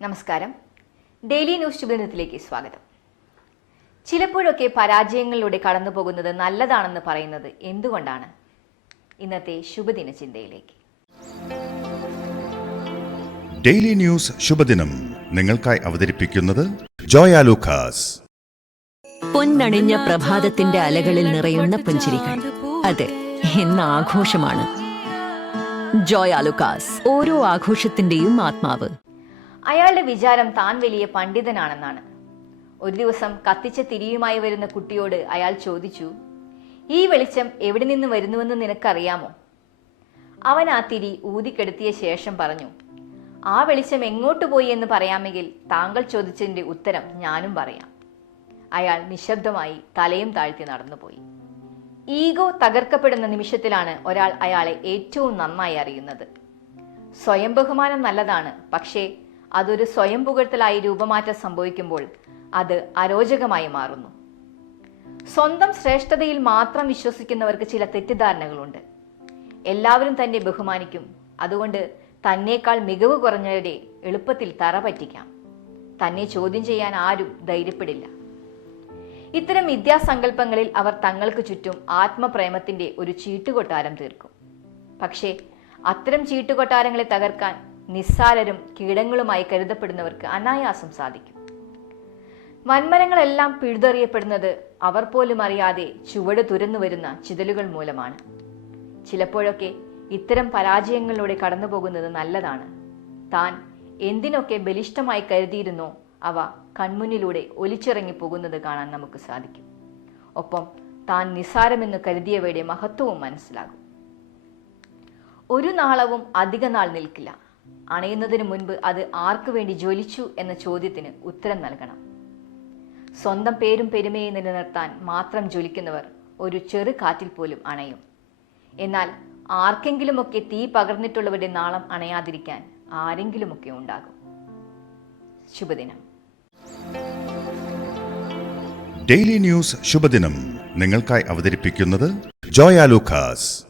നമസ്കാരം. Daily news ശുഭദിനത്തിലേക്ക് സ്വാഗതം. ചിലപ്പോഴൊക്കെ പരാജയങ്ങളിലൂടെ കടന്നു പോകുന്നത് നല്ലതാണെന്ന് പറയുന്നത് എന്തുകൊണ്ടാണ്? ഇന്നത്തെ ശുഭദിന ചിന്തയിലേക്ക്. ഡെയിലി ന്യൂസ് ശുഭദിനം നിങ്ങൾക്കായി അവതരിപ്പിക്കുന്നത് ജോയ ലൂക്കാസ്. പൊന്നണിഞ്ഞ പ്രഭാതത്തിന്റെ അലകളിൽ നിറയുന്ന പുഞ്ചിരികൾ. അതെ എന്ന ആഘോഷമാണ്. ജോയാലുക്കാസ് ഓരോ ആഘോഷത്തിന്റെയും ആത്മാവ്. അയാളുടെ വിചാരം താൻ വലിയ പണ്ഡിതനാണെന്നാണ്. ഒരു ദിവസം കത്തിച്ച തിരിയുമായി വരുന്ന കുട്ടിയോട് അയാൾ ചോദിച്ചു ഈ വെളിച്ചം എവിടെ നിന്ന് വരുന്നുവെന്ന് നിനക്കറിയാമോ? അവൻ ആ തിരി ഊതിക്കെടുത്തിയ ശേഷം പറഞ്ഞു ആ വെളിച്ചം എങ്ങോട്ട് പോയി എന്ന് പറയാമെങ്കിൽ താങ്കൾ ചോദിച്ചതിന്റെ ഉത്തരം ഞാനും പറയാം. അയാൾ നിശബ്ദമായി തലയും താഴ്ത്തി നടന്നുപോയി. ഈഗോ തകർക്കപ്പെടുന്ന നിമിഷത്തിലാണ് ഒരാൾ അയാളെ ഏറ്റവും നന്നായി അറിയുന്നത്. സ്വയം ബഹുമാനം നല്ലതാണ് പക്ഷേ അതൊരു സ്വയം പുകഴ്ത്തലായി രൂപമാറ്റം സംഭവിക്കുമ്പോൾ അത് അരോചകമായി മാറുന്നു. സ്വന്തം ശ്രേഷ്ഠതയിൽ മാത്രം വിശ്വസിക്കുന്നവർക്ക് ചില തെറ്റിദ്ധാരണകളുണ്ട്. എല്ലാവരും തന്നെ ബഹുമാനിക്കും. അതുകൊണ്ട് തന്നേക്കാൾ മികവ് കുറഞ്ഞവരെ എളുപ്പത്തിൽ തറ പറ്റിക്കാം. തന്നെ ചോദ്യം ചെയ്യാൻ ആരും ധൈര്യപ്പെടില്ല. ഇത്തരം വിദ്യാസങ്കല്പങ്ങളിൽ അവർ തങ്ങൾക്ക് ചുറ്റും ആത്മപ്രേമത്തിന്റെ ഒരു ചീട്ടുകൊട്ടാരം തീർക്കും. പക്ഷേ അത്തരം ചീട്ടുകൊട്ടാരങ്ങളെ തകർക്കാൻ നിസ്സാരരും കീടങ്ങളുമായി കരുതപ്പെടുന്നവർക്ക് അനായാസം സാധിക്കും. വൻമരങ്ങളെല്ലാം പിഴുതെറിയപ്പെടുന്നത് അവർ പോലും അറിയാതെ ചുവട് തുരന്നു വരുന്ന ചിതലുകൾ മൂലമാണ്. ചിലപ്പോഴൊക്കെ ഇത്തരം പരാജയങ്ങളിലൂടെ കടന്നുപോകുന്നത് നല്ലതാണ്. താൻ എന്തിനൊക്കെ ബലിഷ്ടമായി കരുതിയിരുന്നോ അവ കൺമുന്നിലൂടെ ഒലിച്ചിറങ്ങി പോകുന്നത് കാണാൻ നമുക്ക് സാധിക്കും. ഒപ്പം താൻ നിസ്സാരമെന്ന് കരുതിയവയുടെ മഹത്വവും മനസ്സിലാകും. ഒരു നാളവും അധിക നാൾ നിൽക്കില്ല. അണയുന്നതിന് മുൻപ് അത് ആർക്കു വേണ്ടി ജ്വലിച്ചു എന്ന ചോദ്യത്തിന് ഉത്തരം നൽകണം. സ്വന്തം പേരും പെരുമയും നിലനിർത്താൻ മാത്രം ജ്വലിക്കുന്നവർ ഒരു ചെറു കാറ്റിൽ പോലും അണയും. എന്നാൽ ആർക്കെങ്കിലുമൊക്കെ തീ പകർന്നിട്ടുള്ളവരുടെ നാളം അണയാതിരിക്കാൻ ആരെങ്കിലുമൊക്കെ ഉണ്ടാകും. ശുഭദിനം. ഡെയിലി ന്യൂസ് ശുഭദിനം. നിങ്ങൾക്കായി അവതരിപ്പിക്കുന്നത് ജോയ ലൂക്കാസ്.